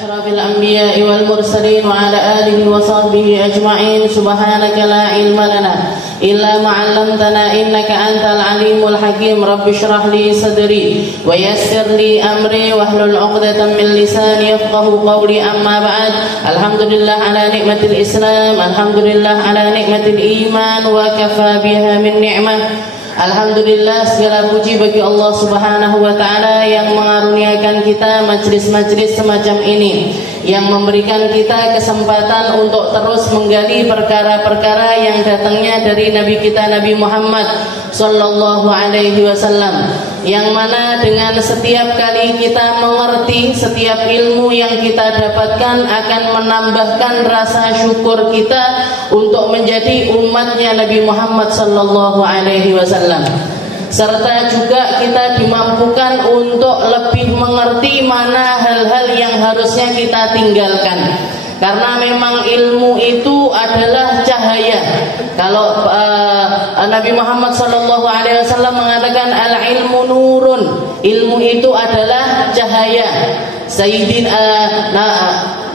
أشرف الأنبياء والمرسلين وعلى آله وصحبه أجمعين. سبحانك لا علم لنا إلا ما علمتنا إنك أنت العليم الحكيم. رب اشرح لي صدري ويسر لي أمري واحلل عقدة من لساني يفقهوا قولي. أما بعد، الحمد لله على نعمة الإسلام، الحمد لله على نعمة الإيمان وكفى بها من نعمة. Alhamdulillah, segala puji bagi Allah Subhanahu wa Ta'ala yang mengaruniakan kita majlis-majlis semacam ini, yang memberikan kita kesempatan untuk terus menggali perkara-perkara yang datangnya dari Nabi kita Nabi Muhammad Sallallahu Alaihi Wasallam, yang mana dengan setiap kali kita mengerti, setiap ilmu yang kita dapatkan akan menambahkan rasa syukur kita untuk menjadi umatnya Nabi Muhammad Sallallahu Alaihi Wasallam. Serta juga kita dimampukan untuk lebih mengerti mana hal-hal yang harusnya kita tinggalkan. Karena memang ilmu itu adalah cahaya. Kalau Nabi Muhammad SAW mengatakan al-ilmu nurun, ilmu itu adalah cahaya.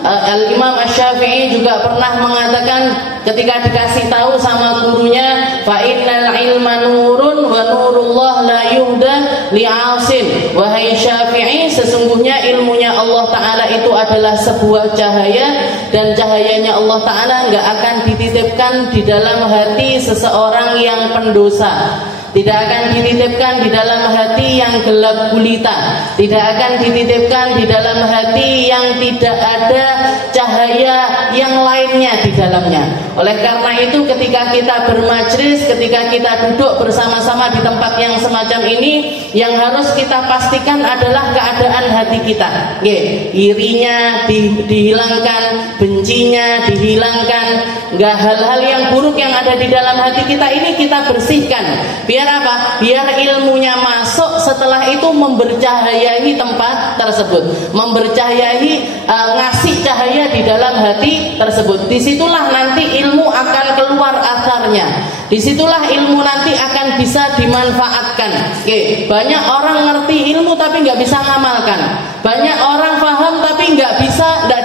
Al-Imam Asy-Syafi'i juga pernah mengatakan ketika dikasih tahu sama gurunya, fa innal ilma nurun wa nurullah la yuhda li'asin. Wahai Syafi'i, sesungguhnya ilmunya Allah Ta'ala itu adalah sebuah cahaya, dan cahayanya Allah Ta'ala enggak akan dititipkan di dalam hati seseorang yang pendosa. Tidak akan dititipkan di dalam hati yang gelap gulita, tidak akan dititipkan di dalam hati yang tidak ada cahaya yang lainnya di dalamnya. Oleh karena itu, ketika kita bermajlis, ketika kita duduk bersama-sama di tempat yang semacam ini, yang harus kita pastikan adalah keadaan hati kita. Irinya dihilangkan, bencinya dihilangkan, hal-hal yang buruk yang ada di dalam hati kita ini kita bersihkan. Biar apa? Biar ilmunya masuk, setelah itu membercahayai tempat tersebut, membercahayai, ngasih cahaya di dalam hati tersebut. Disitulah nanti ilmu akan keluar akarnya, disitulah ilmu nanti akan bisa dimanfaatkan. Banyak orang ngerti ilmu tapi nggak bisa ngamalkan, banyak orang paham tapi nggak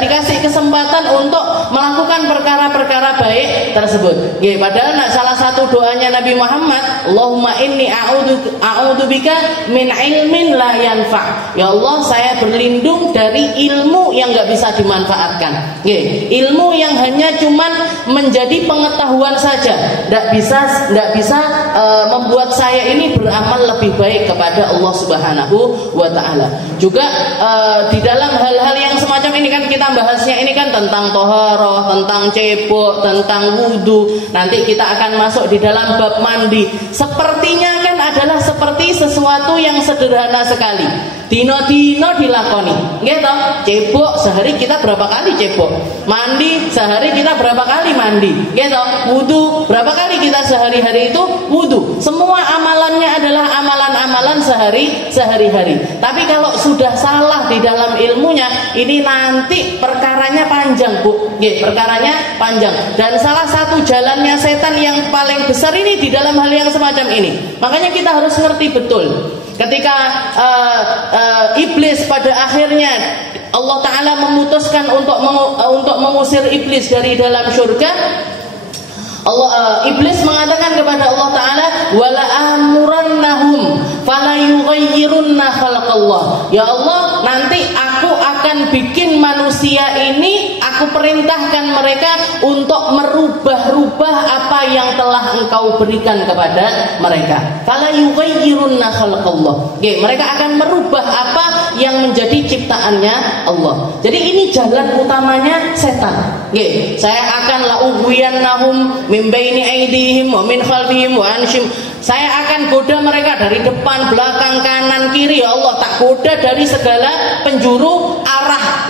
dikasih kesempatan untuk melakukan perkara-perkara baik tersebut. Padahal salah satu doanya Nabi Muhammad, Allahumma inni a'udzubika min ilmin la yanfa'. Ya Allah, saya berlindung dari ilmu yang nggak bisa dimanfaatkan. Ilmu yang hanya cuman menjadi pengetahuan saja, nggak bisa membuat saya ini beramal lebih baik kepada Allah Subhanahu wa Ta'ala. Juga di dalam hal-hal yang semacam ini kan kita bahasnya ini kan tentang toharoh, tentang cebok, tentang wudu. Nanti kita akan masuk di dalam bab mandi. Sepertinya kan adalah seperti sesuatu yang sederhana sekali, dino-dino dilakoni. Gitu. Cebok sehari kita berapa kali cebok? Mandi sehari kita berapa kali mandi? Gitu. Wudu berapa kali kita sehari-hari itu wudu? Semua amalannya adalah amalan-amalan sehari-hari. Tapi kalau sudah salah di dalam ilmunya, ini nanti perkaranya panjang, Bu. Perkaranya panjang. Dan salah satu jalannya setan yang paling besar ini di dalam hal yang semacam ini. Makanya kita harus ngerti betul. Ketika iblis pada akhirnya Allah Ta'ala memutuskan untuk mengusir iblis dari dalam surga, iblis mengatakan kepada Allah Ta'ala, wala amurannahum fala yughayyirunna khalqallah. Ya Allah, nanti aku akan bikin manusia ini, aku perintahkan mereka untuk merubah-rubah apa yang telah engkau berikan kepada mereka. Fala yughayyirunna khalqallah. Mereka akan merubah apa yang menjadi ciptaannya Allah. Jadi ini jalan utamanya setan. Saya akan la'ughwiyannahum min baini aydihim wa min khalfihim wa anshim. Saya akan goda mereka dari depan, belakang, kanan, kiri. Ya Allah, tak goda dari segala penjuru arah.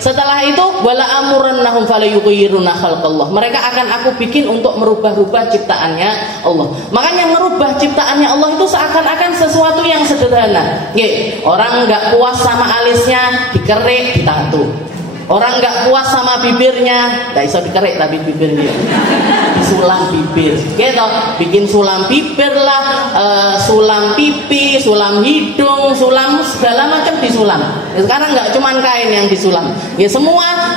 Setelah itu wala amurannahum fala yughayyiruna khalqallah. Mereka akan aku bikin untuk merubah-rubah ciptaannya Allah. Makanya merubah ciptaannya Allah itu seakan-akan sesuatu yang sederhana. Orang nggak puas sama alisnya, dikerik, ditato. Orang nggak puas sama bibirnya, nggak bisa dikerik tapi bibirnya. disulam bibir, gitu. Bikin sulam bibir lah, sulam pipi, sulam hidung, sulam segala macam disulam. Sekarang nggak cuman kain yang disulam, ya semua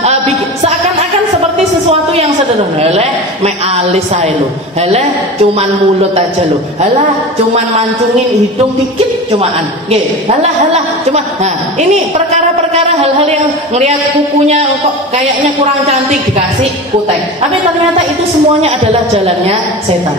seakan-akan seperti sesuatu yang sederhana. Hele, me alis aja lo, hele, cuman mulut aja lo, halah, cuman mancungin hidung dikit cumaan, halah, cuma. Nah, ini perkara-perkara hal-hal yang ngelihat kukunya kok kayaknya kurang cantik dikasih kutek, tapi ternyata itu semuanya adalah jalannya setan.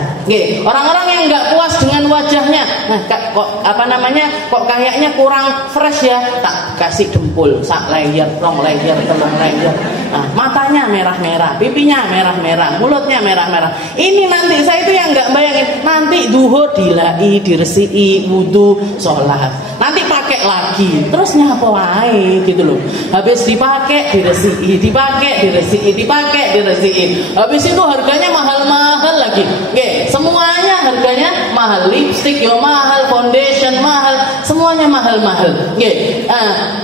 Orang-orang yang nggak puas dengan wajahnya, nah kok kayaknya kurang fresh ya, tak kasih dempul, sak layer, rong layer, telung layer. Nah, matanya merah-merah, pipinya merah-merah, mulutnya merah-merah. Ini nanti saya itu yang nggak bayangin, nanti duhur dilai, diresiki, wudu, sholat, nanti pakai lagi, terus nyapa wae gitu loh. Habis dipakai diresiki, dipakai diresiki, dipakai diresiki. Habis itu harganya mahal-mahal lagi. Semuanya harganya mahal, lipstick yo mahal, foundation mahal, semuanya mahal-mahal.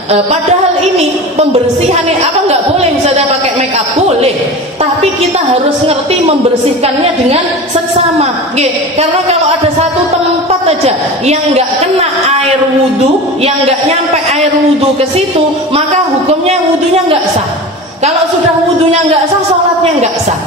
Padahal ini pembersihannya apa nggak boleh, misalnya pakai make up boleh, tapi kita harus ngerti membersihkannya dengan seksama. Karena kalau ada satu tempat aja yang nggak kena air wudhu, yang nggak nyampe air wudhu ke situ, maka hukumnya wudhunya nggak sah. Kalau sudah wudhunya nggak sah, sholatnya nggak sah.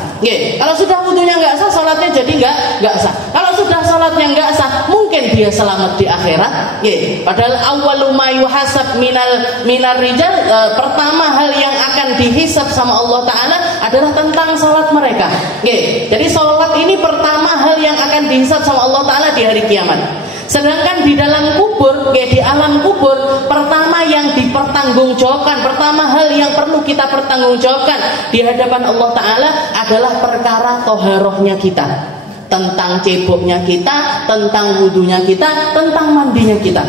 Kalau sudah wudhunya nggak sah, sholatnya jadi nggak sah. Kalau sudah sholatnya nggak sah, mungkin dia selamat di akhirat. Padahal awwalu ma yuhasab minar rijal, pertama hal yang akan dihisab sama Allah Ta'ala adalah tentang sholat mereka. Jadi sholat ini pertama hal yang akan dihisab sama Allah Ta'ala di hari kiamat. Sedangkan di dalam kubur, di alam kubur, pertama yang dipertanggungjawabkan, pertama hal yang perlu kita pertanggungjawabkan di hadapan Allah Ta'ala adalah perkara toharohnya kita, tentang ceboknya kita, tentang wudunya kita, tentang mandinya kita.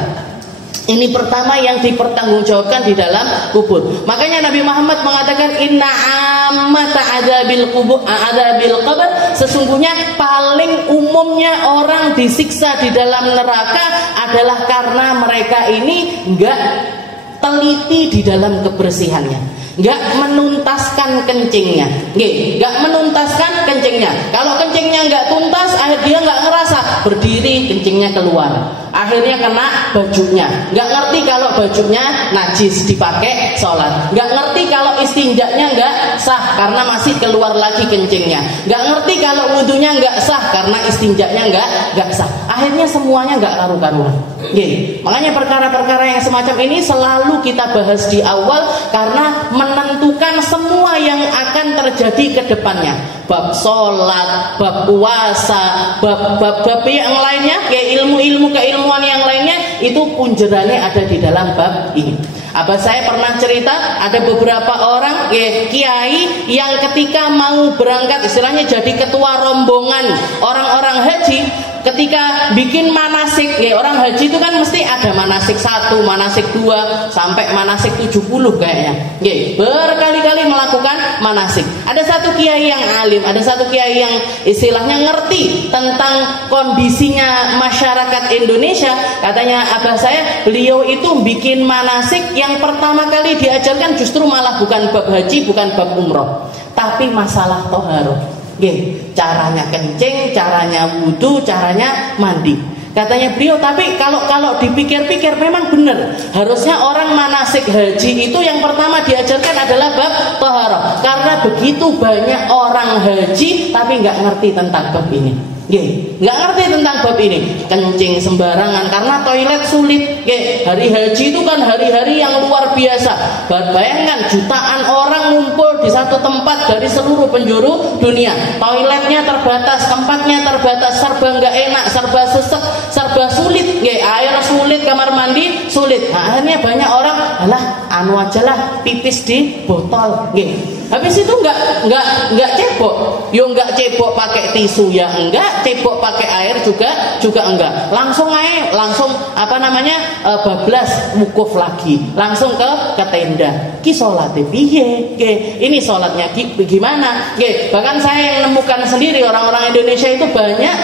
Ini pertama yang dipertanggungjawabkan di dalam kubur. Makanya Nabi Muhammad mengatakan inna ammata adabil qabr, sesungguhnya paling umumnya orang disiksa di dalam neraka adalah karena mereka ini enggak teliti di dalam kebersihannya, enggak menuntaskan kencingnya. Enggak menuntaskan kencingnya. Kalau kencingnya enggak tuntas, dia enggak ngerasa, berdiri kencingnya keluar, akhirnya kena bajunya. Nggak ngerti kalau bajunya najis dipakai sholat. Nggak ngerti kalau istinjaknya nggak sah karena masih keluar lagi kencingnya. Nggak ngerti kalau wudunya nggak sah karena istinjaknya nggak sah. Akhirnya semuanya nggak karu-karuan. Makanya perkara-perkara yang semacam ini selalu kita bahas di awal karena menentukan semua yang akan terjadi ke depannya. Bab sholat, bab puasa, bab yang lainnya, kayak ilmu-ilmu keilmuan yang lainnya, itu punjerannya ada di dalam bab ini. Abah saya pernah cerita, ada beberapa orang kiai yang ketika mau berangkat, istilahnya jadi ketua rombongan orang-orang haji, ketika bikin manasik, orang haji itu kan mesti ada manasik 1, manasik 2, sampai manasik 70 kayaknya. Berkali-kali melakukan manasik. Ada satu kiai yang alim, ada satu kiai yang istilahnya ngerti tentang kondisinya masyarakat Indonesia. Katanya abah saya, beliau itu bikin manasik yang pertama kali diajarkan justru malah bukan bab haji, bukan bab umroh, tapi masalah toharoh. Caranya kencing, caranya wudu, caranya mandi. Katanya beliau, tapi kalau dipikir-pikir memang benar. Harusnya orang manasik haji itu yang pertama diajarkan adalah bab toharoh, karena begitu banyak orang haji tapi nggak ngerti tentang bab ini. Nggak ngerti tentang bab ini, kencing sembarangan karena toilet sulit. Hari haji itu kan hari-hari yang luar biasa. Bayangkan jutaan orang ngumpul di satu tempat dari seluruh penjuru dunia. Toiletnya terbatas, tempatnya terbatas, serba nggak enak, serba sesek, serba sulit. Air sulit, kamar mandi sulit. Nah, akhirnya banyak orang, alah anu aja lah, pipis di botol. Habis itu nggak cebok, nggak cebok pakai tisu ya enggak, cebok pakai air juga enggak. Langsung bablas wukuf lagi, langsung ke tenda. Ki salate piye? Ini salatnya gimana? Bahkan saya yang nemukan sendiri, orang-orang Indonesia itu banyak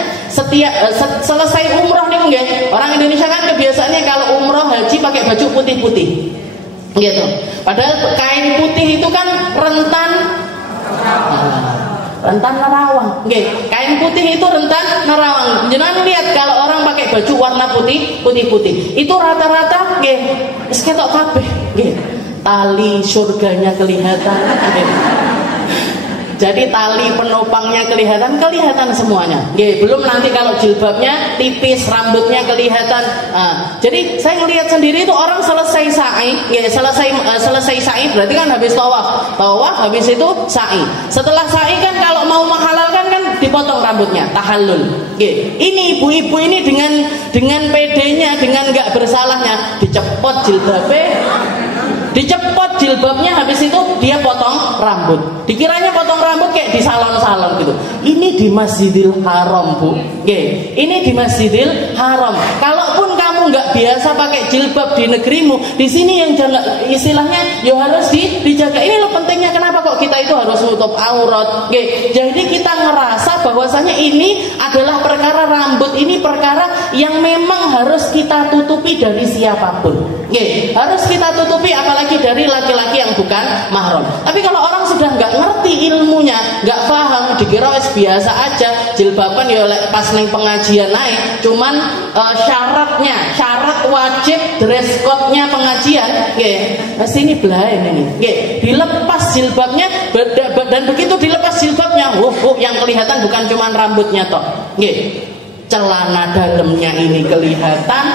selesai umroh nih, orang Indonesia kan kebiasaannya kalau umroh haji pakai baju putih-putih. Padahal kain putih itu kan rentan rentan nerawang. Nggih, kain putih itu rentan nerawang. Jenengan lihat kalau orang pakai baju warna putih, itu rata-rata nggih wis ketok kabeh, nggih. Tali surganya kelihatan. Nggih. Jadi tali penopangnya kelihatan semuanya. Nggih, belum nanti kalau jilbabnya tipis, rambutnya kelihatan. Jadi saya ngelihat sendiri itu orang selesai sa'i, nggih, selesai sa'i berarti kan habis tawaf. Tawaf habis itu sa'i. Setelah sa'i kan kalau mau menghalalkan kan dipotong rambutnya, tahallul. Nggih. Ini ibu-ibu ini dengan pedenya, dengan enggak bersalahnya dicepot jilbabnya, habis itu dia potong rambut. Dikiranya potong rambut kayak di salon-salon gitu. Ini di Masjidil Haram, Bu. Oke, ini di Masjidil Haram. Kalaupun kamu nggak biasa pakai jilbab di negerimu, di sini yang jangan, istilahnya ya harus dijaga. Ini loh pentingnya kenapa kok kita itu harus nutup aurat. Oke, jadi kita ngerasa bahwasanya ini adalah perkara rambut, ini perkara yang memang harus kita tutupi dari siapapun. Oke, harus kita tutupi apalagi dari laki-laki yang bukan mahram. Tapi kalau orang sudah nggak ngerti ilmunya, nggak paham, dikira wis biasa aja jilbaban ya pas ning pengajian naik, cuman syarat wajib dress code-nya pengajian, nggih. Mesti ini belain ini. Nggih, dilepas jilbabnya dan begitu dilepas jilbabnya, yang kelihatan bukan cuman rambutnya toh. Nggih. Celana dalamnya ini kelihatan,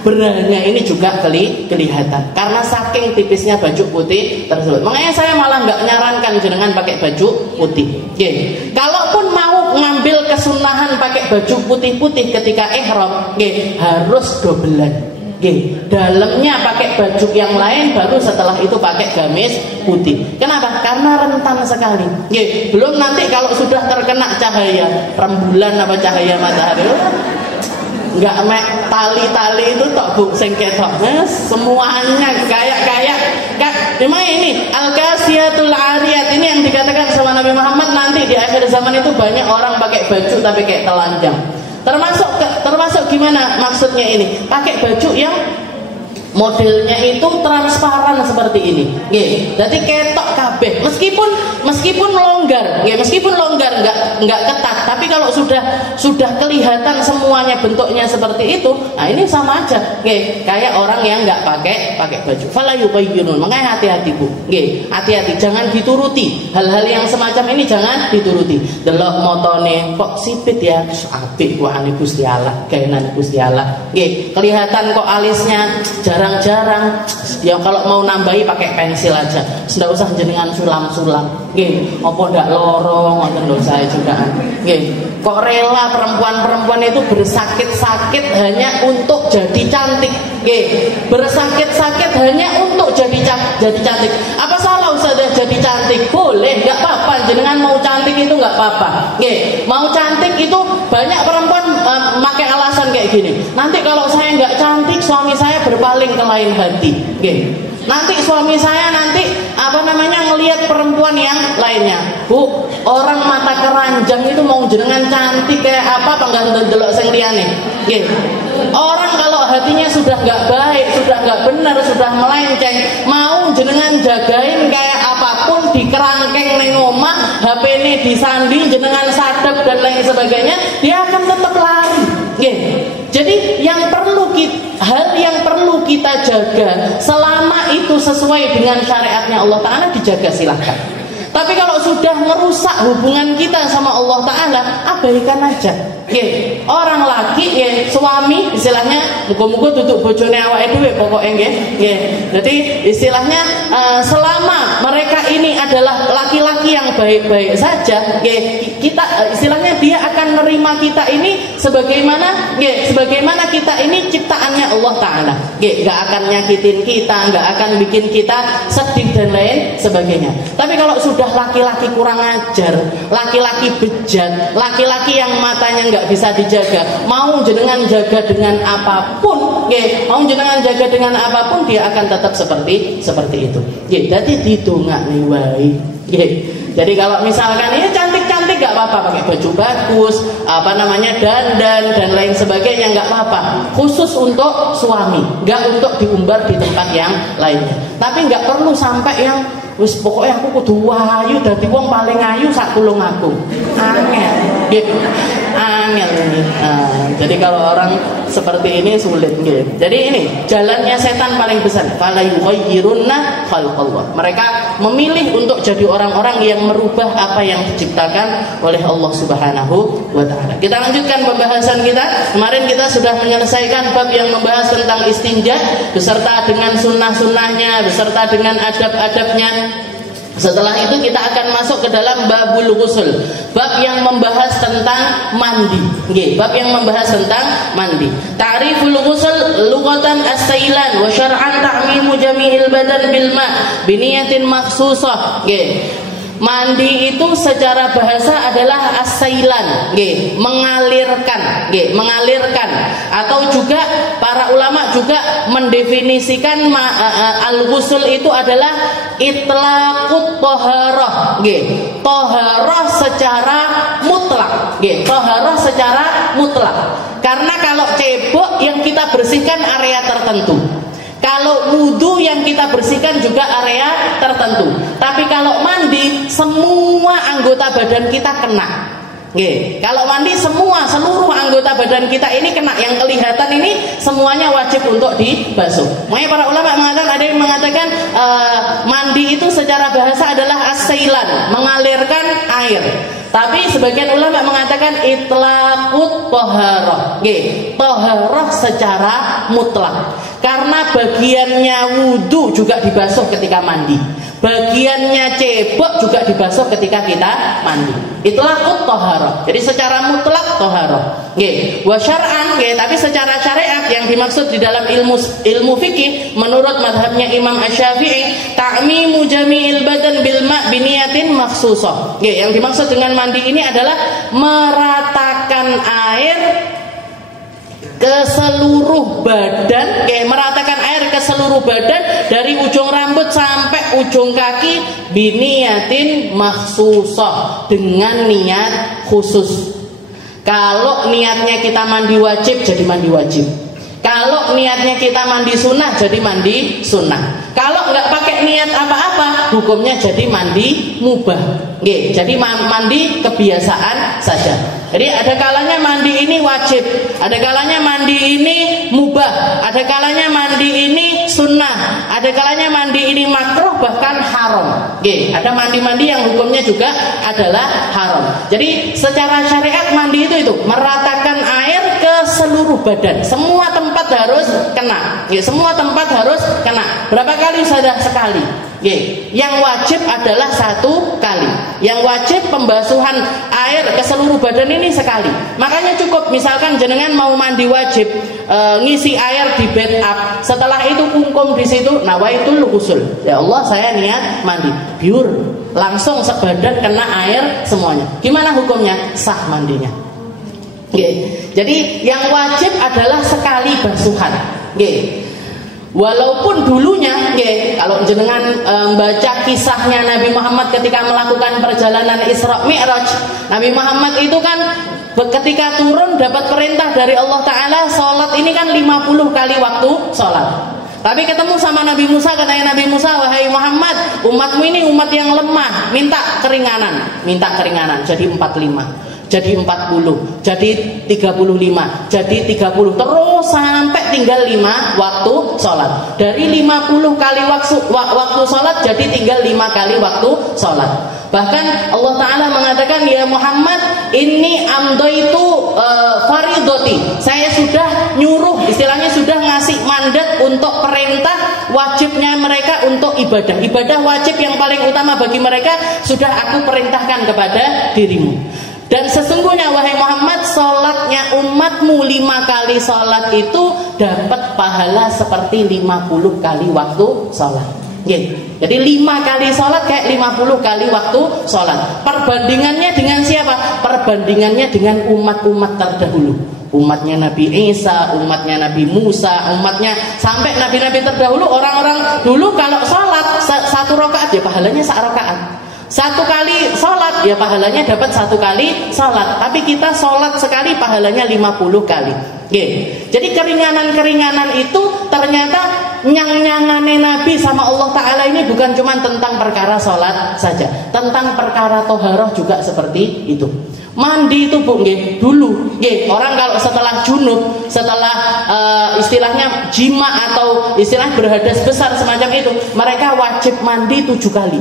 beranya ini juga kelihatan karena saking tipisnya baju putih tersebut. Makanya saya malah nggak nyarankan jenengan pakai baju putih. Oke. Kalaupun mau ngambil kesunahan pakai baju putih-putih ketika ihram, harus dobelan. Dalamnya pakai baju yang lain, baru setelah itu pakai gamis putih. Kenapa? Karena rentan sekali. Belum nanti kalau sudah terkena cahaya rembulan apa cahaya matahari, nggak tali-tali itu tok Bu sing ketok, semuanya kayak memang ini al-kasiyatul ariyat ini yang dikatakan sama Nabi Muhammad, nanti di akhir zaman itu banyak orang pakai baju tapi kayak telanjang. Termasuk gimana maksudnya ini? Pakai baju yang modelnya itu transparan seperti ini. Jadi ketok kabeh. Meskipun longgar, meskipun longgar enggak ketat, tapi kalau sudah kelihatan semuanya bentuknya seperti itu, nah ini sama aja. Kayak orang yang enggak pakai baju. Fala yubayyinun. Makanya hati-hati Bu. Hati-hati, jangan dituruti. Hal-hal yang semacam ini jangan dituruti. Delok motone kok sipit ya, apik kuane Gusti Allah, gaweane Gusti Allah. Kelihatan kok alisnya jarang-jarang. Ya kalau mau nambahi pakai pensil aja. Ndak usah jenengan sulam-sulam. Apa ndak loro ngoten lho saya juga. Kok rela perempuan-perempuan itu bersakit-sakit hanya untuk jadi cantik. Bersakit-sakit hanya untuk jadi cantik. Apa salah Ustazah jadi cantik? Boleh, enggak apa-apa. Jenengan mau cantik itu enggak apa-apa. Mau cantik itu banyak perempuan pakai alasan kayak gini. Nanti kalau saya enggak cantik, suami saya berpaling ke lain hati. Nanti suami saya ngelihat perempuan yang lainnya. Bu, orang mata keranjang itu mau jenengan cantik kayak apa enggak ndelok sing liyane. Orang kalau hatinya sudah enggak baik, sudah enggak benar, sudah melenceng, mau jenengan jagain kayak apapun, dikerangkeng ning omah, HP-ne disandi, jenengan sadap dan lain sebagainya, dia akan tetap lari. Jadi hal yang perlu kita jaga selama itu sesuai dengan syariatnya Allah Ta'ala, dijaga silahkan. Tapi kalau sudah merusak hubungan kita sama Allah Ta'ala, abaikan aja. Orang laki, suami istilahnya muga-muga duduk bojone awake dhewe pokoke nggih. Jadi istilahnya selama mereka ini adalah laki-laki yang baik-baik saja, kita istilahnya dia akan menerima kita ini sebagaimana kita ini ciptaannya Allah Ta'ala. Gak akan nyakitin kita, gak akan bikin kita sedih dan lain sebagainya. Tapi kalau sudah laki-laki kurang ajar, laki-laki bejat, laki-laki yang matanya nggak bisa dijaga, mau jenengan jaga dengan apapun, dia akan tetap seperti itu. Jadi didongakne wae. Jadi kalau misalkan ini cantik-cantik gak apa-apa, pakai baju bagus, dandan dan lain sebagainya gak apa-apa. Khusus untuk suami, gak untuk diumbar di tempat yang lainnya. Tapi gak perlu sampai yang wis pokoknya aku kudu ayu dadi wong paling ayu sak tulung aku. Angel. Nggih. Angel. Jadi kalau orang seperti ini sulit nggih. Jadi ini jalannya setan paling besar. Fala yughayyirunna khalqallah. Mereka memilih untuk jadi orang-orang yang merubah apa yang diciptakan oleh Allah Subhanahu wa taala. Kita lanjutkan pembahasan kita. Kemarin kita sudah menyelesaikan bab yang membahas tentang istinja beserta dengan sunnah-sunnahnya, beserta dengan adab-adabnya. Setelah itu kita akan masuk ke dalam babul ghusl, bab yang membahas tentang mandi. Nggih, bab yang membahas tentang mandi. Ta'riful ghusl lughatan as-sailan wa syar'an ta'mimu jami'il badan bil ma' bi niyatin makhsusah. Nggih. Mandi itu secara bahasa adalah as-sailan, nggih, mengalirkan, nggih, mengalirkan. Atau juga para ulama juga mendefinisikan al-ghusl itu adalah itlaqut thaharah, nggih. Thaharah secara mutlak, nggih, thaharah secara mutlak. Karena kalau cebok yang kita bersihkan area tertentu. Kalau wudu yang kita bersihkan juga area tertentu. Tapi kalau mandi semua anggota badan kita kena. Nggih, kalau mandi seluruh anggota badan kita ini kena. Yang kelihatan ini semuanya wajib untuk dibasuh. Makanya para ulama mengatakan, ada yang mengatakan mandi itu secara bahasa adalah as-sailan, mengalirkan air. Tapi sebagian ulama mengatakan itlaqut thaharah. Nggih, thaharah secara mutlak. Karena bagiannya wudu juga dibasuh ketika mandi. Bagiannya cebok juga dibasuh ketika kita mandi. Itlaqut thaharah. Jadi secara mutlak thaharah. Nggih, wa syar'an nggih, tapi secara syariat yang dimaksud di dalam ilmu fikih menurut mazhabnya Imam Asy-Syafi'i, ta'mimu jami'il badan bil ma' bi niyatin makhsusah. Nggih, yang dimaksud dengan mandi ini adalah meratakan air ke seluruh badan, meratakan air ke seluruh badan dari ujung rambut sampai ujung kaki biniyatin makhsusah, dengan niat khusus. Kalau niatnya kita mandi wajib jadi mandi wajib. Kalau niatnya kita mandi sunnah jadi mandi sunnah. Kalau nggak pakai niat apa-apa, hukumnya jadi mandi mubah. Nggih, jadi mandi kebiasaan saja. Jadi ada kalanya mandi ini wajib, ada kalanya mandi ini mubah, ada kalanya mandi ini sunnah, ada kalanya mandi ini makruh bahkan haram. Nggih, ada mandi-mandi yang hukumnya juga adalah haram. Jadi secara syariat mandi itu meratakan air ke seluruh badan, semua tempat harus kena. Nggih, semua tempat harus kena. Berapa kali saja? Sekali. Yang wajib adalah 1 kali. Yang wajib pembasuhan air ke seluruh badan ini sekali. Makanya cukup misalkan jenengan mau mandi wajib, ngisi air di bathtub, setelah itu kungkum di situ, nawaitul ghusl. Ya Allah, saya niat mandi. Biur, langsung sebadan kena air semuanya. Gimana hukumnya? Sah mandinya. Jadi yang wajib adalah sekali basuhan. Walaupun dulunya, kalau jenengan baca kisahnya Nabi Muhammad ketika melakukan perjalanan Isra Mi'raj, Nabi Muhammad itu kan ketika turun dapat perintah dari Allah Ta'ala, sholat ini kan 50 kali waktu sholat. Tapi ketemu sama Nabi Musa, katanya Nabi Musa, wahai Muhammad, umatmu ini umat yang lemah, minta keringanan, jadi 45. Jadi 40, jadi 35, jadi 30, terus sampai tinggal 5 waktu sholat. Dari 50 kali waktu sholat jadi tinggal 5 kali waktu sholat. Bahkan Allah Ta'ala mengatakan, ya Muhammad, ini amdaitu faridoti, saya sudah nyuruh, istilahnya sudah ngasih mandat untuk perintah wajibnya mereka untuk ibadah. Ibadah wajib yang paling utama bagi mereka sudah aku perintahkan kepada dirimu. Dan sesungguhnya wahai Muhammad, sholatnya umatmu 5 kali sholat itu dapat pahala seperti 50 kali waktu sholat. Jadi 5 kali sholat kayak 50 kali waktu sholat. Perbandingannya dengan siapa? Perbandingannya dengan umat-umat terdahulu. Umatnya Nabi Isa, umatnya Nabi Musa, umatnya sampai nabi-nabi terdahulu. Orang-orang dulu kalau sholat 1 rakaat ya pahalanya 1 rakaat. 1 kali sholat ya pahalanya dapat 1 kali sholat. Tapi kita sholat sekali pahalanya 50 kali. Jadi keringanan-keringanan itu ternyata nyang-nyangane Nabi sama Allah Ta'ala ini bukan cuma tentang perkara sholat saja, tentang perkara toharoh juga seperti itu. Mandi itu Bu, dulu orang kalau setelah junub, setelah istilahnya jima atau istilah berhadas besar semacam itu, mereka wajib mandi 7 kali.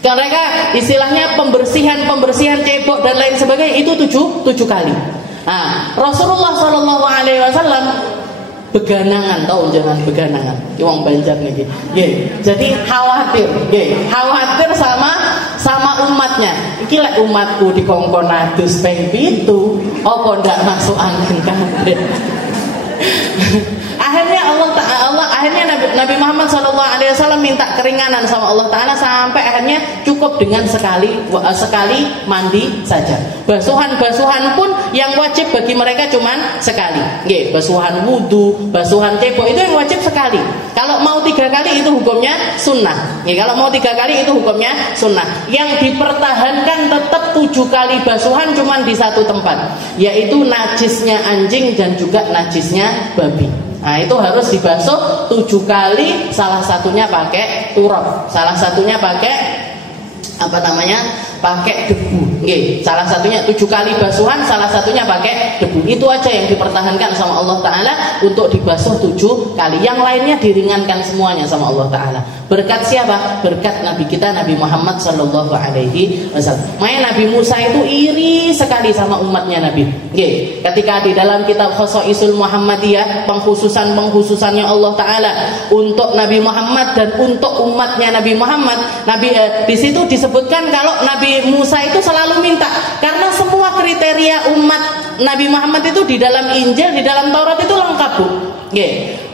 Mereka istilahnya pembersihan cebok dan lain sebagainya itu 7 kali. Nah, Rasulullah Shallallahu Alaihi Wasallam beganangan, tahu jangan beganangan, wong Banjar nih. Jadi khawatir sama umatnya. Iki lek umatku dikongkon adus ping 7, apa ndak masuk angin kabeh. Akhirnya Nabi Muhammad SAW minta keringanan sama Allah Ta'ala sampai akhirnya cukup dengan sekali mandi saja. Basuhan pun yang wajib bagi mereka cuman sekali. Basuhan wudu, basuhan cebok itu yang wajib sekali. Kalau mau 3 kali itu hukumnya sunnah. Kalau mau 3 kali itu hukumnya sunnah. Yang dipertahankan tetap 7 kali basuhan cuman di satu tempat, yaitu najisnya anjing dan juga najisnya babi. Nah, itu harus dibasuh 7 kali, salah satunya pakai turab, salah satunya pakai pakai debu. Salah satunya 7 kali basuhan, salah satunya pakai debu. Itu aja yang dipertahankan sama Allah Ta'ala untuk dibasuh 7 kali. Yang lainnya diringankan semuanya sama Allah Ta'ala. Berkat siapa? Berkat Nabi kita Nabi Muhammad Sallallahu Alaihi Wasallam. Makanya Nabi Musa itu iri sekali sama umatnya Nabi. Ketika di dalam kitab Khosaisul Muhammadiyah, pengkhususannya Allah Ta'ala untuk Nabi Muhammad dan untuk umatnya Nabi Muhammad, di situ disebutkan kalau Nabi Musa itu selalu minta, karena semua kriteria umat Nabi Muhammad itu di dalam Injil, di dalam Taurat itu lengkap Bu.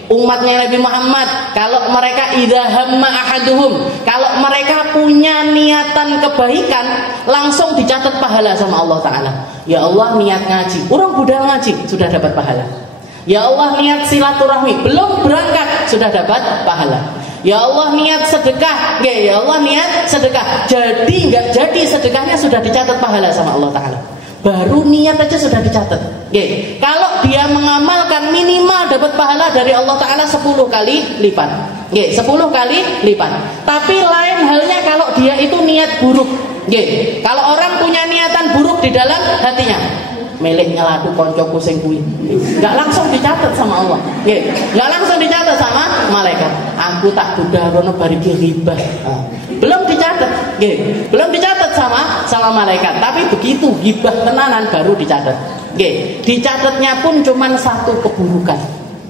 Umatnya Nabi Muhammad, kalau mereka idza hamma ahaduhum, kalau mereka punya niatan kebaikan, langsung dicatat pahala sama Allah Ta'ala. Ya Allah, niat ngaji, orang budal ngaji sudah dapat pahala. Ya Allah, niat silaturahmi, belum berangkat sudah dapat pahala. Ya Allah, niat sedekah, ya Allah, niat sedekah, jadi nggak jadi sedekahnya sudah dicatat pahala sama Allah Ta'ala. Baru niat aja sudah dicatat. Kalau dia mengamalkan, minimal dapat pahala dari Allah Ta'ala 10 kali lipat. 10 kali lipat. Tapi lain halnya kalau dia itu niat buruk. Kalau orang punya niatan buruk di dalam hatinya, melek nyeladu koncoku sing kuwi, nggak langsung dicatat sama Allah. Nggak langsung dicatat sama malaikat. Aku tak buddha rono bariki ribah. Belum dicatat, belum dicatat sama malaikat. Tapi begitu gibah tenanan baru dicatat. Dicatatnya pun cuma 1 keburukan,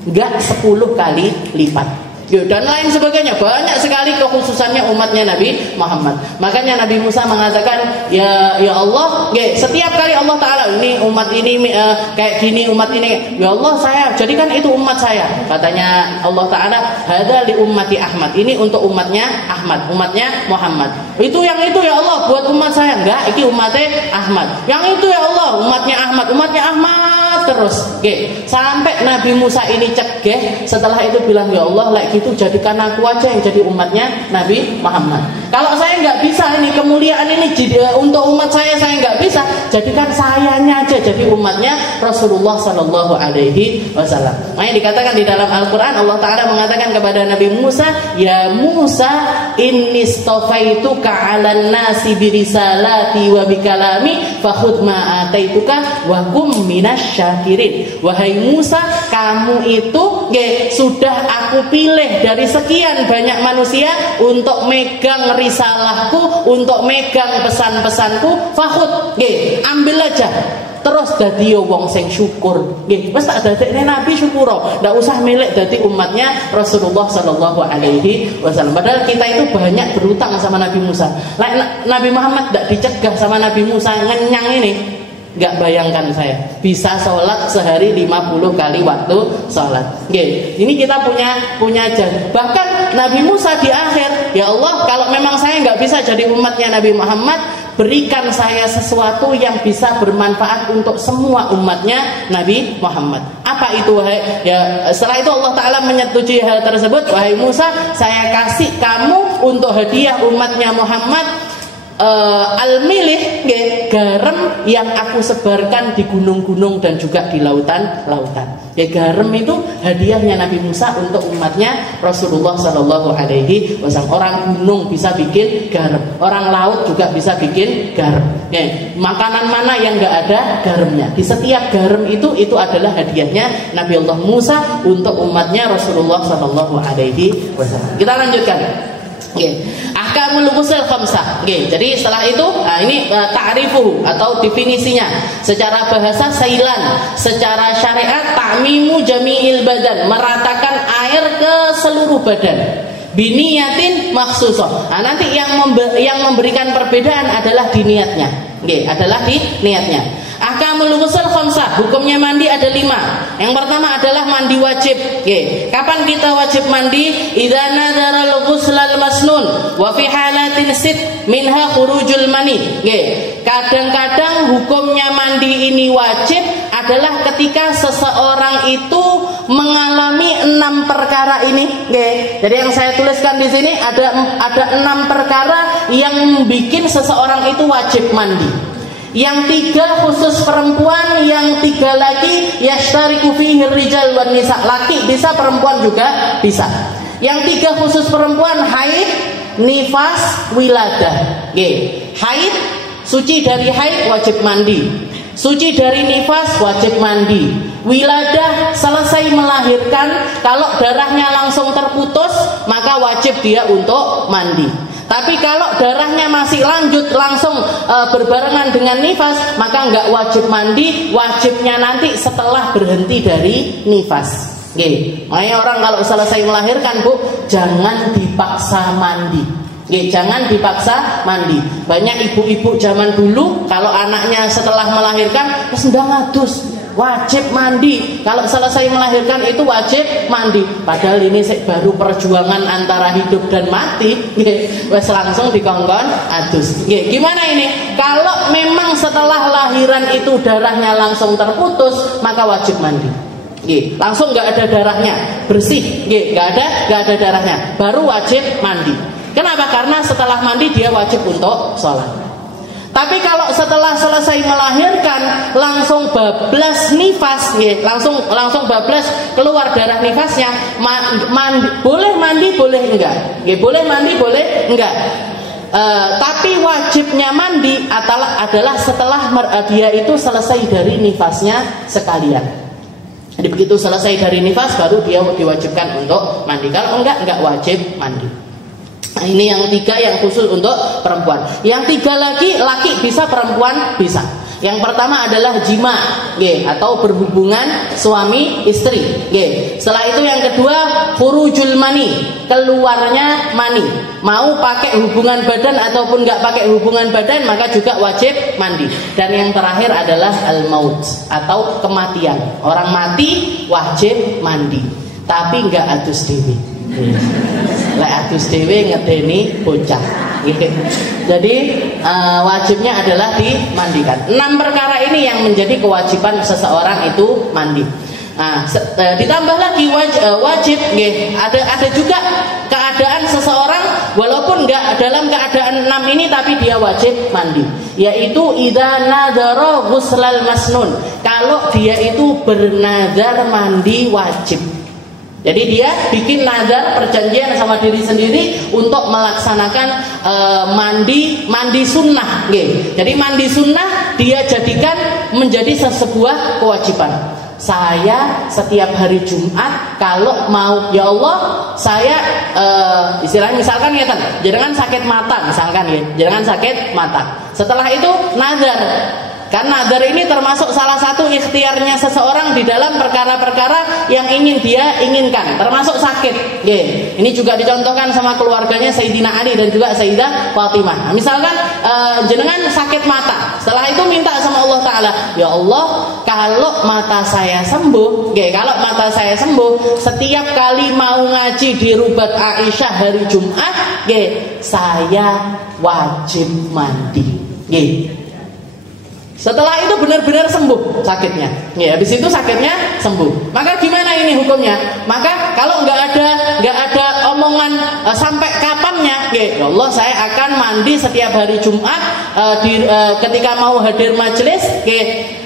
nggak 10 kali lipat. Dan lain sebagainya, banyak sekali kekhususannya umatnya Nabi Muhammad. Makanya Nabi Musa mengatakan, ya Allah, setiap kali Allah Ta'ala, ini umat ini kayak gini, umat ini, ya Allah saya jadikan itu umat saya. Katanya Allah Ta'ala, hada li ummati Ahmad, ini untuk umatnya Ahmad, umatnya Muhammad. Itu yang itu ya Allah buat umat saya, enggak, ini umatnya Ahmad. Yang itu ya Allah umatnya Ahmad, umatnya Ahmad terus. Sampai Nabi Musa ini cegah, setelah itu bilang, ya Allah, itu jadikan aku aja yang jadi umatnya Nabi Muhammad. Kalau saya nggak bisa ini kemuliaan ini untuk umat saya nggak bisa, jadikan sayanya aja jadi umatnya Rasulullah Sallallahu Alaihi Wasallam. Makanya dikatakan di dalam Al-Quran, Allah Ta'ala mengatakan kepada Nabi Musa, ya Musa inni stofaituka 'alan nasi birisalati wa bikalami fakhudh ma ataituka wa kum minasyakirin. Wahai Musa, kamu itu sudah aku pilih dari sekian banyak manusia untuk megang risalahku, untuk megang pesan-pesanku. Fakhud, ambil aja. Terus dadi wong sing syukur. Wis tak dadekne nabi syukuro, ndak usah milik dadi umatnya Rasulullah Sallallahu Alaihi Wasallam. Padahal kita itu banyak berutang sama Nabi Musa. Nabi Muhammad ndak dicegah sama Nabi Musa ngenyang ini. Gak bayangkan saya bisa sholat sehari 50 kali waktu sholat. Ini kita punya jalan. Bahkan Nabi Musa di akhir, ya Allah, kalau memang saya gak bisa jadi umatnya Nabi Muhammad, berikan saya sesuatu yang bisa bermanfaat untuk semua umatnya Nabi Muhammad. Apa itu? Ya, setelah itu Allah Ta'ala menyetujui hal tersebut. Wahai Musa, saya kasih kamu untuk hadiah umatnya Muhammad al-milih, garam yang aku sebarkan di gunung-gunung dan juga di lautan-lautan. Garam itu hadiahnya Nabi Musa untuk umatnya Rasulullah Shallallahu Alaihi Wasallam. Orang gunung bisa bikin garam, orang laut juga bisa bikin garam. Makanan mana yang nggak ada garamnya? Di setiap garam itu adalah hadiahnya Nabi Allah Musa untuk umatnya Rasulullah Shallallahu Alaihi Wasallam. Kita lanjutkan. Ahkamul ghusl khamsah. Jadi setelah itu, ini ta'rifuhu atau definisinya. Secara bahasa sailan, secara syariat ta'mimu jami'il badan, meratakan air ke seluruh badan. Biniyatin maksusah. Nanti yang memberikan perbedaan adalah di niatnya. Adalah di niatnya. Ahkamul ghusl khamsah, hukumnya mandi ada 5. Yang pertama adalah mandi wajib. Kapan kita wajib mandi? Idza nadara al-ghuslal masnun wa fi halatin sit minha khurujul mani. Kadang-kadang hukumnya mandi ini wajib adalah ketika seseorang itu mengalami 6 perkara ini. Jadi yang saya tuliskan di sini ada 6 perkara yang bikin seseorang itu wajib mandi. Yang 3 khusus perempuan, yang 3 lagi yashtariku fihi rijal wan nisa, laki bisa, perempuan juga bisa. Yang 3 khusus perempuan, haid, nifas, wiladah. Haid, suci dari haid wajib mandi. Suci dari nifas wajib mandi. Wiladah, selesai melahirkan, kalau darahnya langsung terputus maka wajib dia untuk mandi. Tapi kalau darahnya masih lanjut langsung berbarengan dengan nifas, maka nggak wajib mandi. Wajibnya nanti setelah berhenti dari nifas. Makanya orang kalau selesai melahirkan, Bu, jangan dipaksa mandi. Jangan dipaksa mandi. Banyak ibu-ibu zaman dulu kalau anaknya setelah melahirkan terus ndang adus, wajib mandi. Kalau selesai melahirkan itu wajib mandi. Padahal ini baru perjuangan antara hidup dan mati. Wes langsung dikongkon adus. Gimana ini? Kalau memang setelah lahiran itu darahnya langsung terputus, maka wajib mandi. Langsung nggak ada darahnya, bersih, nggak ada darahnya, baru wajib mandi. Kenapa? Karena setelah mandi dia wajib untuk sholat. Tapi kalau setelah selesai melahirkan langsung bablas nifas, langsung bablas keluar darah nifasnya, boleh mandi boleh enggak? Boleh mandi boleh enggak? Tapi wajibnya mandi adalah setelah dia itu selesai dari nifasnya sekalian. Jadi begitu selesai dari nifas baru dia diwajibkan untuk mandi. Kalau enggak wajib mandi. Nah, ini yang 3 yang khusus untuk perempuan. Yang 3 laki bisa, perempuan bisa. Yang pertama adalah jima, atau berhubungan suami istri. Setelah itu yang kedua khurujul mani, keluarnya mani. Mau pakai hubungan badan ataupun nggak pakai hubungan badan maka juga wajib mandi. Dan yang terakhir adalah al-maut atau kematian. Orang mati wajib mandi, tapi nggak adus dewi. Lek adus dewe ngedeni bocah. Jadi wajibnya adalah dimandikan. 6 perkara ini yang menjadi kewajiban seseorang itu mandi. Ditambah lagi wajib, ada juga keadaan seseorang walaupun nggak dalam keadaan 6 ini tapi dia wajib mandi, yaitu idza nadara ghuslal masnun, kalau dia itu bernazar mandi wajib. Jadi dia bikin nazar, perjanjian sama diri sendiri untuk melaksanakan mandi sunnah. Jadi mandi sunnah dia jadikan menjadi sebuah kewajiban. Saya setiap hari Jumat kalau mau, ya Allah saya istilahnya misalkan ya kan, jangan sakit mata misalkan jangan sakit mata. Setelah itu nazar. Karena nazar ini termasuk salah satu ikhtiarnya seseorang di dalam perkara-perkara yang ingin dia inginkan, termasuk sakit. Ini juga dicontohkan sama keluarganya Sayyidina Ali dan juga Sayyidah Fatimah. Misalkan jenengan sakit mata, setelah itu minta sama Allah Ta'ala, ya Allah kalau mata saya sembuh, setiap kali mau ngaji di Rubat Aisyah hari Jumat, saya wajib mandi. Setelah itu benar-benar sembuh sakitnya. Ya, habis itu sakitnya sembuh. Maka gimana ini hukumnya? Maka kalau nggak ada omongan sampai kapannya, ya Allah saya akan mandi setiap hari Jumat ketika mau hadir majelis,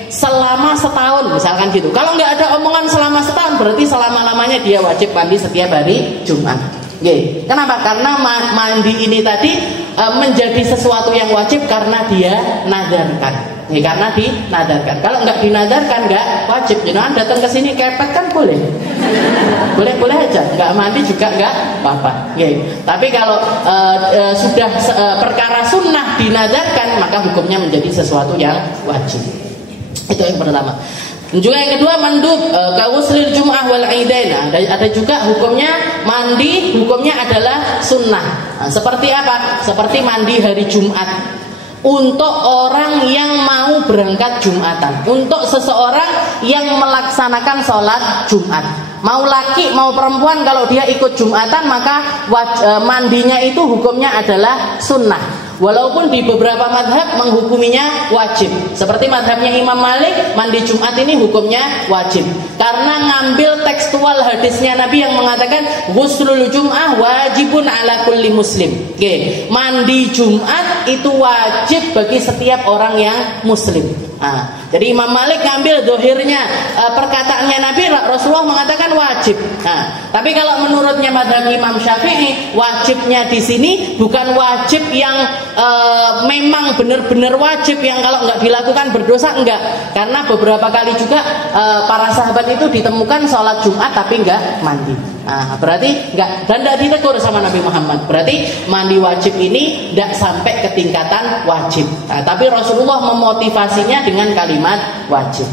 selama setahun misalkan gitu. Kalau nggak ada omongan selama setahun, berarti selama-lamanya dia wajib mandi setiap hari Jumat. Kenapa? Karena mandi ini tadi menjadi sesuatu yang wajib karena dia nadarkan. Karena dinadarkan. Kalau nggak dinadarkan nggak wajib. Jangan datang ke sini kepet kan boleh, boleh aja. Nggak mandi juga nggak apa-apa. Tapi kalau sudah perkara sunnah dinadarkan, maka hukumnya menjadi sesuatu yang wajib. Itu yang pertama. Juga yang kedua, mandub kauslil jum'ah wal aidain. Ada juga hukumnya mandi, hukumnya adalah sunnah. Seperti apa? Seperti mandi hari Jumat. Untuk orang yang mau berangkat Jumatan, untuk seseorang yang melaksanakan sholat Jumat, mau laki mau perempuan, kalau dia ikut Jumatan maka mandinya itu hukumnya adalah sunnah. Walaupun di beberapa madhab menghukuminya wajib. Seperti madhabnya Imam Malik, mandi Jumat ini hukumnya wajib. Karena ngambil tekstual hadisnya Nabi yang mengatakan ghuslul jum'ah wajibun ala kulli muslim. Mandi Jumat itu wajib bagi setiap orang yang muslim. Jadi Imam Malik ngambil dohirnya perkataannya Nabi, Rasulullah mengatakan wajib. Tapi kalau menurutnya madhab Imam Syafi'i, wajibnya di sini bukan wajib yang memang benar-benar wajib yang kalau nggak dilakukan berdosa, enggak. Karena beberapa kali juga para sahabat itu ditemukan sholat Jumat tapi nggak mandi. Berarti nggak, dan tidak ditegur sama Nabi Muhammad. Berarti mandi wajib ini tidak sampai ke tingkatan wajib. Tapi Rasulullah memotivasinya dengan kalimat wajib.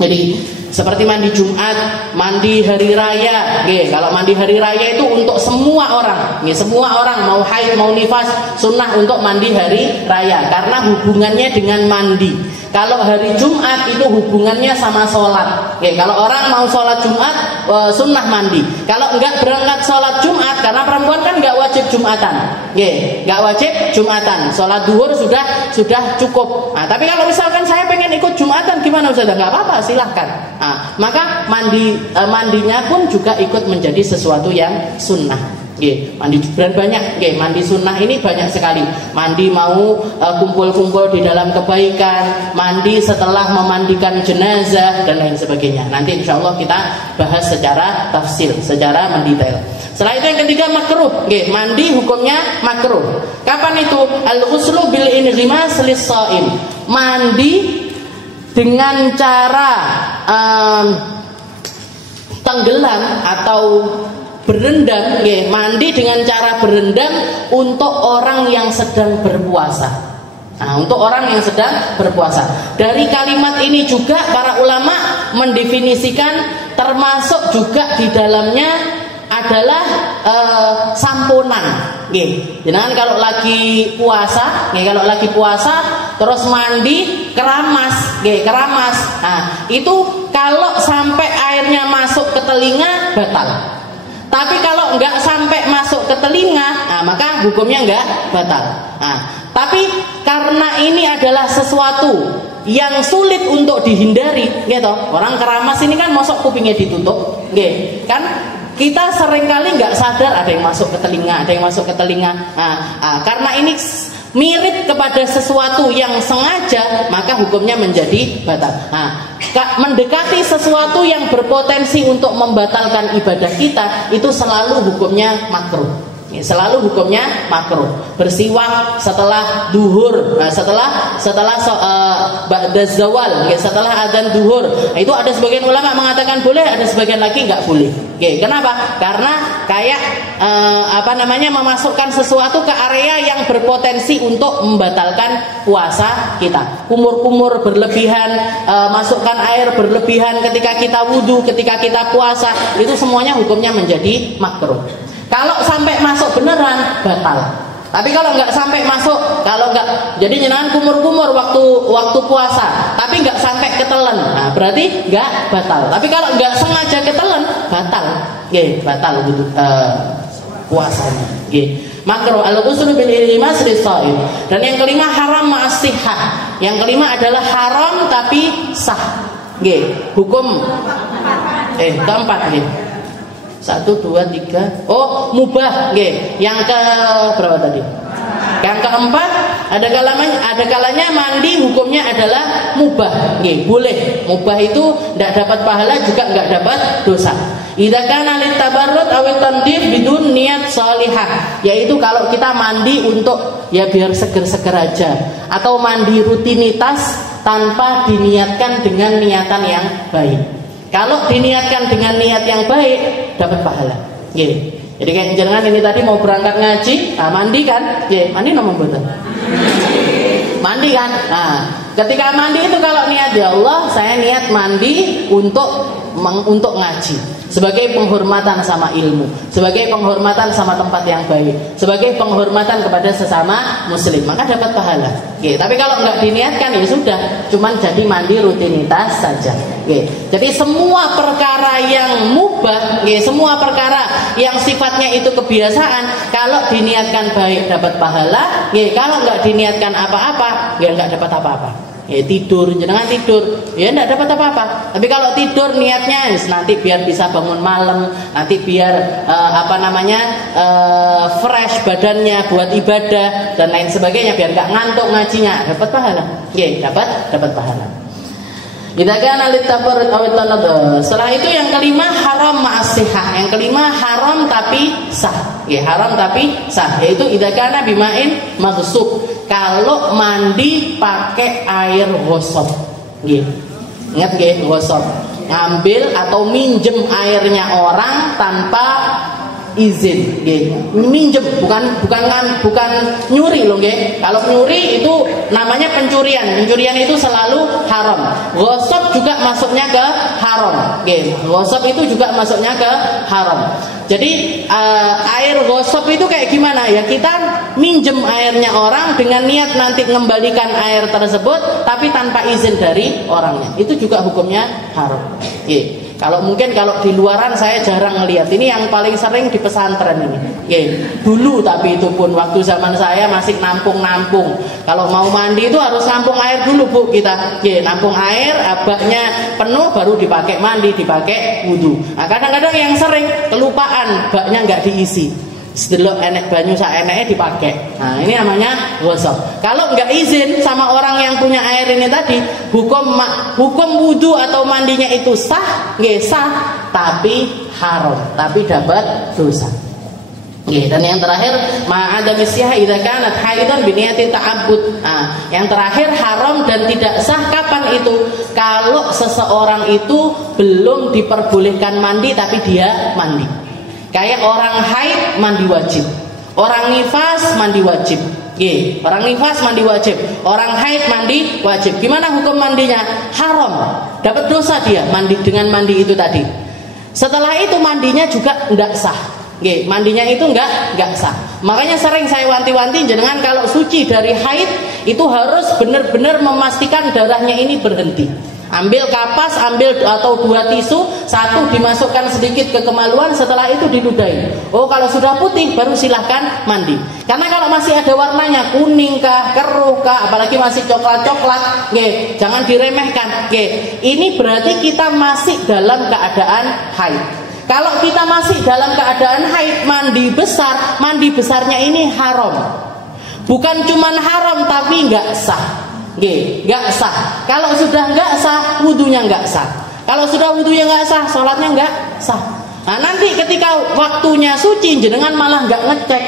Jadi seperti mandi Jumat, mandi hari raya. Kalau mandi hari raya itu untuk semua orang. Semua orang mau haid mau nifas, sunnah untuk mandi hari raya karena hubungannya dengan mandi. Kalau hari Jumat itu hubungannya sama sholat. Kalau orang mau sholat Jumat, sunnah mandi. Kalau enggak berangkat sholat Jumat, karena perempuan kan enggak wajib Jumatan. Enggak wajib Jumatan. Sholat duhur sudah cukup. Tapi kalau misalkan saya pengen ikut Jumatan, gimana Ustaz? Enggak apa-apa, silahkan. Maka mandinya pun juga ikut menjadi sesuatu yang sunnah. Mandi dan banyak, mandi sunnah ini banyak sekali. Mandi mau kumpul-kumpul di dalam kebaikan, mandi setelah memandikan jenazah dan lain sebagainya. Nanti insya Allah kita bahas secara tafsir, secara mendetail. Setelah itu yang ketiga makruh, mandi hukumnya makruh. Kapan itu? Al-ghuslu bil inghimas lis-shaim. Mandi dengan cara tenggelam atau berendam, mandi dengan cara berendam untuk orang yang sedang berpuasa. Untuk orang yang sedang berpuasa. Dari kalimat ini juga para ulama mendefinisikan termasuk juga di dalamnya adalah samponan. Jangan kalau lagi puasa, kalau lagi puasa terus mandi keramas, itu kalau sampai airnya masuk ke telinga batal. Tapi kalau enggak sampai masuk ke telinga, maka hukumnya enggak batal. Tapi karena ini adalah sesuatu yang sulit untuk dihindari, gitu. Orang keramas ini kan masuk kupingnya ditutup, kan? Kita seringkali nggak sadar ada yang masuk ke telinga, ada yang masuk ke telinga. Karena ini mirip kepada sesuatu yang sengaja, maka hukumnya menjadi batal. Mendekati sesuatu yang berpotensi untuk membatalkan ibadah kita, itu selalu hukumnya makruh. Selalu hukumnya makruh. Bersiwak setelah duhur, setelah ba'da zawal, setelah adzan duhur. Itu ada sebagian ulama mengatakan boleh, ada sebagian lagi nggak boleh. Kenapa? Karena kayak memasukkan sesuatu ke area yang berpotensi untuk membatalkan puasa kita. Kumur-kumur berlebihan, masukkan air berlebihan ketika kita wudhu, ketika kita puasa, itu semuanya hukumnya menjadi makruh. Kalau sampai masuk beneran batal. Tapi kalau nggak sampai masuk, kalau nggak, jadi jenengan kumur-kumur waktu puasa, tapi nggak sampai ketelen, berarti nggak batal. Tapi kalau nggak sengaja ketelen, batal, batal puasanya. Makruh al-ghusl bil iltimas lis-shaim. Dan yang kelima haram ma'as-sihah. Yang kelima adalah haram tapi sah. Nggih, hukum keempat nggih. 1 2 3. Oh, mubah nggih. Yang ke berapa tadi? Yang keempat, ada kalanya mandi hukumnya adalah mubah, nggih, boleh. Mubah itu tidak dapat pahala juga enggak dapat dosa. Idza kana lit tabarrud aw tandif bidun niat salihah, yaitu kalau kita mandi untuk ya biar seger-seger aja atau mandi rutinitas tanpa diniatkan dengan niatan yang baik. Kalau diniatkan dengan niat yang baik dapat pahala. Nggih. Jadi kayak jenengan ini tadi mau berangkat ngaji, mandi kan? Ya, mandi nomor betul. Mandi kan? Nah, ketika mandi itu kalau niat ya Allah, saya niat mandi untuk ngaji, sebagai penghormatan sama ilmu, sebagai penghormatan sama tempat yang baik, sebagai penghormatan kepada sesama muslim, maka dapat pahala. Oke, tapi kalau nggak diniatkan ya sudah, cuman jadi mandi rutinitas saja. Oke, jadi semua perkara yang mubah, semua perkara yang sifatnya itu kebiasaan, kalau diniatkan baik dapat pahala. Kalau nggak diniatkan apa-apa, ya nggak dapat apa-apa. Tidur, jangan tidur, ya enggak dapat apa-apa. Tapi kalau tidur niatnya nanti biar bisa bangun malam, nanti biar fresh badannya buat ibadah dan lain sebagainya, biar enggak ngantuk ngajinya, dapat pahala. Dapat pahala. Setelah itu yang kelima haram ma'as-sihah. Yang kelima haram tapi sah. Haram tapi sah, yaitu idza kana bima'in maghsub. Kalau mandi pakai air ghosab. Ingat nggih, ghosab. Ngambil atau minjem airnya orang tanpa izin, minjem, bukan nyuri loh, kalau nyuri itu namanya pencurian itu selalu haram. Ghosab juga masuknya ke haram, ghosab itu juga masuknya ke haram. Jadi air ghosab itu kayak gimana ya, kita minjem airnya orang dengan niat nanti mengembalikan air tersebut tapi tanpa izin dari orangnya, itu juga hukumnya haram. Kalau di luaran saya jarang ngelihat. Ini yang paling sering di pesantren ini. Dulu, tapi itu pun waktu zaman saya masih nampung. Kalau mau mandi itu harus nampung air dulu, Bu, kita. Nampung air, baknya penuh baru dipakai mandi, dipakai wudu. Nah, kadang-kadang yang sering kelupaan baknya nggak diisi. Sedelok enek banyu sak eneke dipakai. Nah, ini namanya ghosab. Kalau nggak izin sama orang yang punya air ini tadi, hukum wudu atau mandinya itu sah, sah, tapi haram, tapi dapat dosa. Dan yang terakhir ma'ada misyah idza kanat haidan bi niyati ta'abbud. Nah, yang terakhir haram dan tidak sah kapan itu? Kalau seseorang itu belum diperbolehkan mandi tapi dia mandi. Kayak orang haid mandi wajib, orang nifas mandi wajib. Orang nifas mandi wajib, orang haid mandi wajib. Gimana hukum mandinya? Haram, dapat dosa dia mandi dengan mandi itu tadi. Setelah itu mandinya juga enggak sah. Mandinya itu enggak sah. Makanya sering saya wanti-wanti jenengan kalau suci dari haid itu harus benar-benar memastikan darahnya ini berhenti. Ambil kapas, atau 2 tisu, 1 dimasukkan sedikit ke kemaluan, setelah itu diludahi. Oh, kalau sudah putih baru silahkan mandi. Karena kalau masih ada warnanya kuning kah, keruh kah, apalagi masih coklat-coklat, jangan diremehkan. Ini berarti kita masih dalam keadaan haid. Kalau kita masih dalam keadaan haid, mandi besarnya ini haram. Bukan cuman haram tapi enggak sah. Nggak sah. Kalau sudah nggak sah, wudunya nggak sah. Kalau sudah wudunya nggak sah, sholatnya nggak sah. Nah, nanti ketika waktunya suci, jenengan malah nggak ngecek.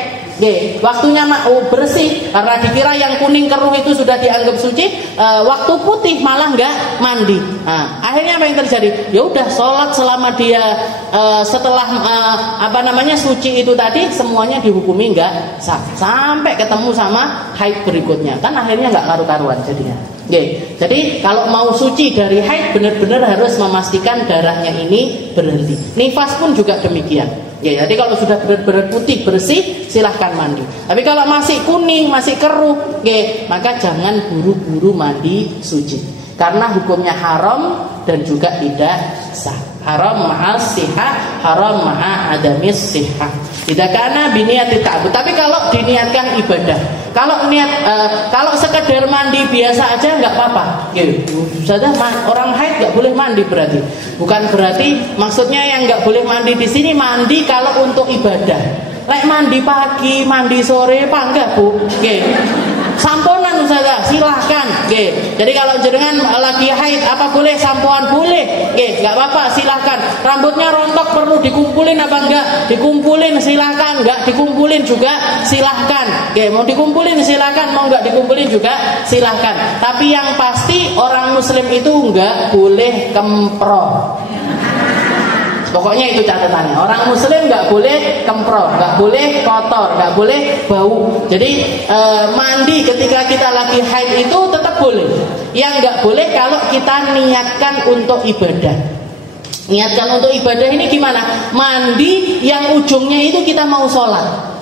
Waktunya bersih karena dikira yang kuning keruh itu sudah dianggap suci. Waktu putih malah nggak mandi. Nah, akhirnya apa yang terjadi? Ya udah sholat selama dia setelah suci itu tadi semuanya dihukumi nggak sah sampai ketemu sama haid berikutnya. Kan akhirnya nggak karu-karuan jadinya. Jadi kalau mau suci dari haid benar-benar harus memastikan darahnya ini berhenti. Nifas pun juga demikian. Jadi kalau sudah benar-benar putih bersih silahkan mandi. Tapi kalau masih kuning, masih keruh, maka jangan buru-buru mandi suci. karena hukumnya haram dan juga tidak sah. Haram ma'as sihah, haram ma'a adamis sihah. Tidak karena biniati ta'bud. Tapi kalau diniatkan ibadah, kalau niat kalau sekedar mandi biasa aja nggak apa-apa. Sudah orang haid nggak boleh mandi berarti. Bukan berarti maksudnya yang nggak boleh mandi di sini mandi kalau untuk ibadah. Lek mandi pagi, mandi sore, apa enggak Bu? Samponan Ustazah, silahkan. Jadi kalau jenengan lagi haid apa boleh sampoan? Boleh. Enggak apa-apa, silahkan. Rambutnya rontok perlu dikumpulin apa enggak? Dikumpulin silahkan. Enggak dikumpulin juga silahkan. Mau dikumpulin silahkan, mau enggak dikumpulin juga silahkan. Tapi yang pasti orang muslim itu enggak boleh kemprol. Pokoknya itu catatannya. Orang muslim nggak boleh kemprol, nggak boleh kotor, nggak boleh bau. Jadi mandi ketika kita lagi haid itu tetap boleh. Yang nggak boleh kalau kita niatkan untuk ibadah. Niatkan untuk ibadah ini gimana? Mandi yang ujungnya itu kita mau sholat.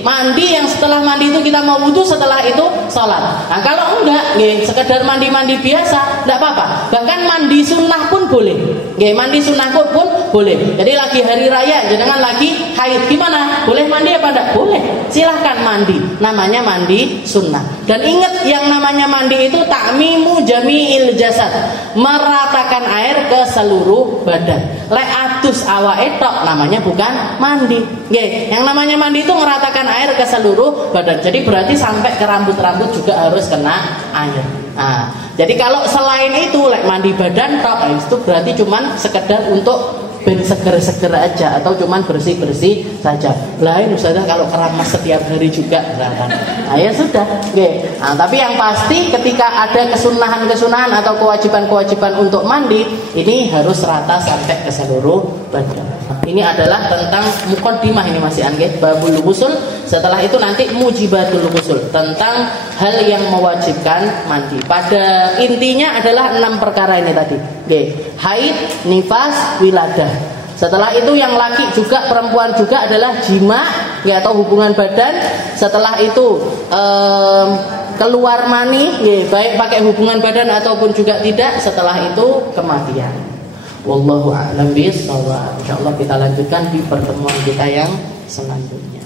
Mandi yang setelah mandi itu kita mau wudu, setelah itu sholat. Nah kalau enggak, sekedar mandi-mandi biasa, enggak apa-apa. Bahkan mandi sunnah pun boleh. Mandi sunnah pun boleh. Jadi lagi hari raya, jangan lagi haid, gimana? Boleh mandi apa enggak? Boleh. Silahkan mandi. Namanya mandi sunnah. Dan ingat yang namanya mandi itu ta'mimu jami'il jasad, meratakan air ke seluruh badan. Lek atus awake tok namanya bukan mandi. Yang namanya mandi itu meratakan air ke seluruh badan. Jadi berarti sampai ke rambut-rambut juga harus kena air. Nah, jadi kalau selain itu like mandi badan tok, itu berarti cuman sekedar untuk ben seger-seger aja atau cuman bersih-bersih saja. Lain Ustazah kalau keramas setiap hari juga misalkan. Nah, ya sudah. Nah, tapi yang pasti ketika ada kesunahan-kesunahan atau kewajiban-kewajiban untuk mandi, ini harus rata sampai ke seluruh badan. Ini adalah tentang muqaddimah ini masih babul ghusl. Setelah itu nanti mujibatul ghusl, tentang hal yang mewajibkan mandi. Pada intinya adalah 6 perkara ini tadi. Haid, nifas, wiladah. Setelah itu yang laki juga perempuan juga adalah jima atau hubungan badan. Setelah itu keluar mani, baik pakai hubungan badan ataupun juga tidak. Setelah itu kematian. Wallahu a'lam bishawab. Insyaallah kita lanjutkan di pertemuan kita yang selanjutnya.